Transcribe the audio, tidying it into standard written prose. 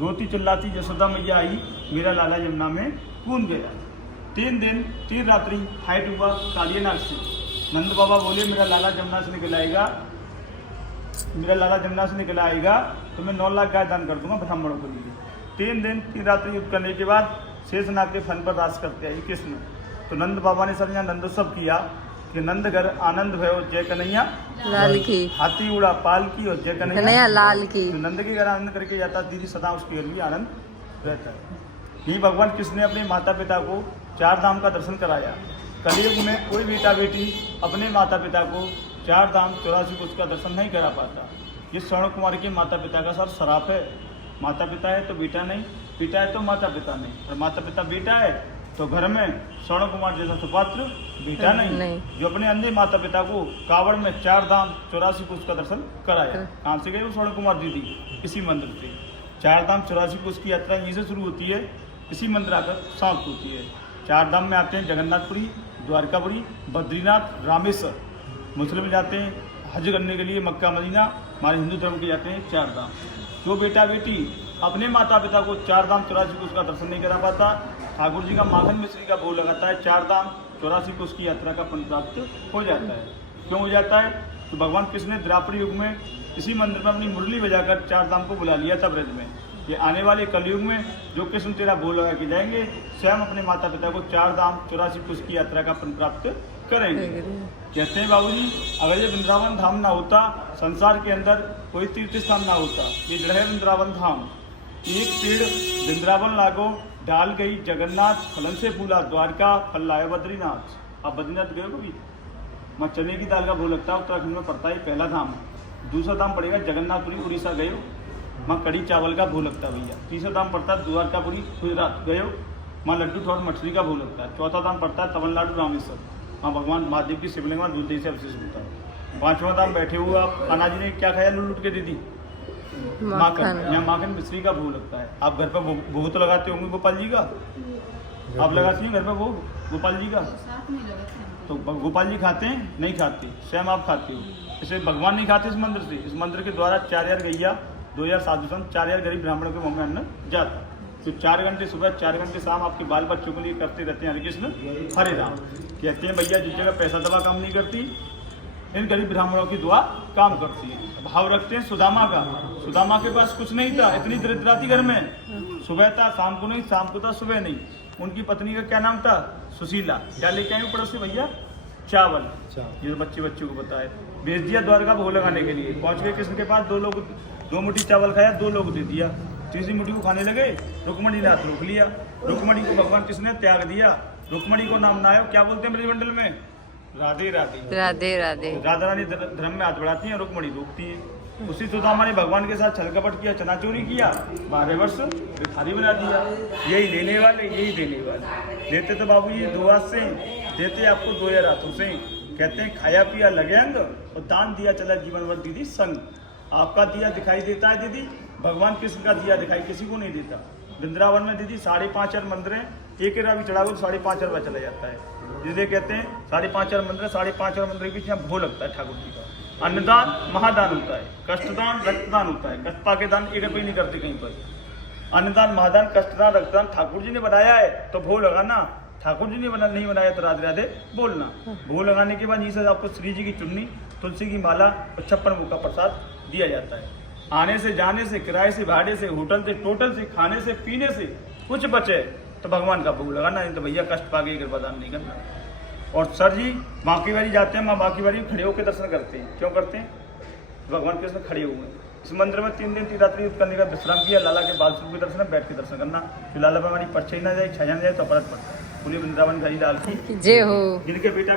रोती चिल्लाती यशोदा मैया आई, मेरा लाला यमुना में कूद गया। 3 दिन 3 रात्रि फाइट हुआ कालियानाग से। नंद बाबा बोले मेरा लाला यमुना से निकल आएगा, मेरा लाला यमुना से निकल आएगा तो मैं 9 लाख गाय दान कर दूंगा ब्राह्मणों के लिए। 3 दिन 3 रात्रि युद्ध करने के बाद शेषनाग के फन पर राज करते हैं कृष्ण। तो नंद बाबा ने सब यहाँ नंदोत्सव किया कि नंद घर आनंद भयो जय कन्हैया लाल की, हाथी उड़ा पाल की और जय कन्हैया लाल की। तो नंद के घर आनंद करके जाता दीदी सदा उसके घर भी आनंद रहता है। यही भगवान कृष्ण ने अपने माता पिता को 4 धाम का दर्शन कराया। कलयुग में कोई बेटा बेटी अपने माता पिता को 4 धाम 84 कोस का दर्शन नहीं करा पाता। ये स्वर्ण कुमार के माता पिता का सर श्राप है। माता पिता है तो बेटा नहीं, बेटा है तो माता पिता नहीं, और माता पिता बेटा है तो घर में स्वर्ण कुमार जैसा सुपात्र बेटा नहीं। जो अपने अंधे माता पिता को कावड़ में 4 धाम 84 कोस का दर्शन कराया। कहाँ से गए वो स्वर्ण कुमार दीदी? इसी मंदिर से। 4 धाम 84 कोस की यात्रा यहीं से शुरू होती है, इसी मंदिर आकर समाप्त होती है। 4 धाम में आते हैं जगन्नाथपुरी, द्वारकापुरी, बद्रीनाथ, रामेश्वर। मुस्लिम जाते हैं हज करने के लिए मक्का मदीना, हमारे हिंदू धर्म के जाते हैं 4 धाम। जो बेटा बेटी अपने माता पिता को 4 धाम 84 कोस का दर्शन नहीं करा पाता, ठाकुर जी का माखन मिश्री का भोग लगाता है, 4 धाम 84 कोस की यात्रा का फल प्राप्त हो जाता है। क्यों हो जाता है? तो भगवान कृष्ण ने द्वापर युग में इसी मंदिर में अपनी मुरली बजाकर 4 धाम को बुला लिया था ब्रज में। ये आने वाले कलयुग में जो कृष्ण तेरा भोग लगा के जाएंगे, स्वयं अपने माता पिता को 4 धाम 84 कोस की यात्रा का फल प्राप्त करेंगे। कहते हैं बाबूजी, अगर ये वृंदावन धाम ना होता, संसार के अंदर कोई तीर्थ स्थान ना होता, ये जड़ है वृंदावन धाम। एक पेड़ वृंदावन लागो, डाल गई जगन्नाथ, फलन से फूला द्वारका, फल लाया बद्रीनाथ। आप बद्रीनाथ गए कभी? वहाँ चने की दाल का भोग लगता है, उत्तराखंड में पड़ता है, पहला धाम। दूसरा धाम पड़ेगा जगन्नाथपुरी उड़ीसा गए, वहाँ कड़ी चावल का भोग लगता है भैया। तीसरा दाम पड़ता है द्वारकापुरी गुजरात गए, वहाँ लड्डू ठोर मछली का भोग लगता है। चौथा दाम पड़ता है तमिलनाडु रामेश्वर, वहाँ भगवान महादेव की शिवलिंग में दूध से अभिषेक होता है। 5वां दाम बैठे हुए आप कान्हा जी ने क्या खाया लूट के दीदी? माखन। यहाँ माखन मिश्री का भोग लगता है। आप घर पर भोग तो लगाते होंगे गोपाल जी का? आप लगाती हैं घर पर भोग गोपाल जी का? तो गोपाल जी खाते हैं? नहीं खाते, स्वयं आप खाते हो। इसे भगवान नहीं खाते इस मंदिर से। इस मंदिर के द्वारा 4000 गैया, 2000 साधु संत, 4000 गरीब ब्राह्मणों के मुंह में अन्न जाता। तो 4 घंटे सुबह 4 घंटे शाम आपके बाल बच्चों के लिए करते रहते हैं हरे कृष्ण हरे राम। कहते हैं भैया जिस जगह पैसा दवा काम नहीं करती, इन गरीब ब्राह्मणों की दुआ काम करती है। भाव रखते हैं सुदामा का। सुदामा के पास कुछ नहीं था, इतनी दरिद्रता थी घर में। सुबह था शाम को नहीं, शाम को था सुबह नहीं। उनकी पत्नी का क्या नाम था? सुशीला। क्या लेके आई पड़ोस से भैया? चावल। ये बच्चों को बताए, भेज दिया द्वारका भोग लगाने के लिए। पहुंच गए कृष्ण के पास, 2 मुट्ठी चावल खाया, 2 लोग दे दिया। तीसरी मुट्ठी को खाने लगे, रुक्मणी ने हाथ रोक लिया। रुक्मणी को भगवान कृष्ण ने त्याग दिया। रुक्मणी को नाम ना आयो, क्या बोलते हैं ब्रजमंडल में? राधे राधे राधे राधे। राधा रानी धर्म में हाथ बढ़ाती है, रुक्मणी रोकती है। उसी सुदामा ने भगवान के साथ छल कपट किया, चनाचोरी किया, 12 वर्ष भिखारी बना दिया। यही लेने वाले यही देने वाले। लेते तो बाबू ये 2 हाथ से, देते आपको 2000 हाथों से। कहते हैं खाया पिया लगे अंग, और दान दिया चला जीवन भर दीदी संग। आपका दिया दिखाई देता है दीदी, भगवान कृष्ण का दिया दिखाई किसी को नहीं देता। वृंदावन में दीदी 5.5 मंदिर हैं, एक एरा भी चढ़ा हो तो 5.5 रुपया चला जाता है। जिसे कहते हैं 5.5 मंदिर, 5.5 मंदिर के बीच में भोग लगता है ठाकुर जी का। अन्नदान महादान होता है, कष्टदान रक्तदान होता है। कष्ट पाके दान एक रुपये नहीं करते कहीं पर। अन्नदान महादान कष्टदान रक्तदान ठाकुर जी ने बनाया है तो भोग लगाना। ठाकुर जी ने नहीं बनाया तो राधे राधे बोलना। भोग लगाने के बाद ये सब आपको श्री जी की चुन्नी, तुलसी की माला और 56 भोग का प्रसाद दिया जाता है। आने से जाने से, किराए से, भाड़े से, होटल से, टोटल से, खाने से, पीने से कुछ बचे तो भगवान का भोग लगाना, नहीं तो भैया कष्ट पाके कृपा दान नहीं करना। और सर जी बांकी बारी जाते हैं, माँ बांकी बारी खड़े होकर दर्शन करते हैं। क्यों करते हैं? भगवान कृष्ण खड़े हुए हैं। इस मंदिर में 3 दिन 3 रात्रि युद्ध करने का विश्राम किया। लाला के बाल स्वरूप के दर्शन, बैठ के दर्शन करना। फिर लाला पर हमारी परछाई ना जाए, छाया ना जाए तो अपराध पड़ता है। पूरे वृंदावन घरी लाल की जय हो। जिनके बेटा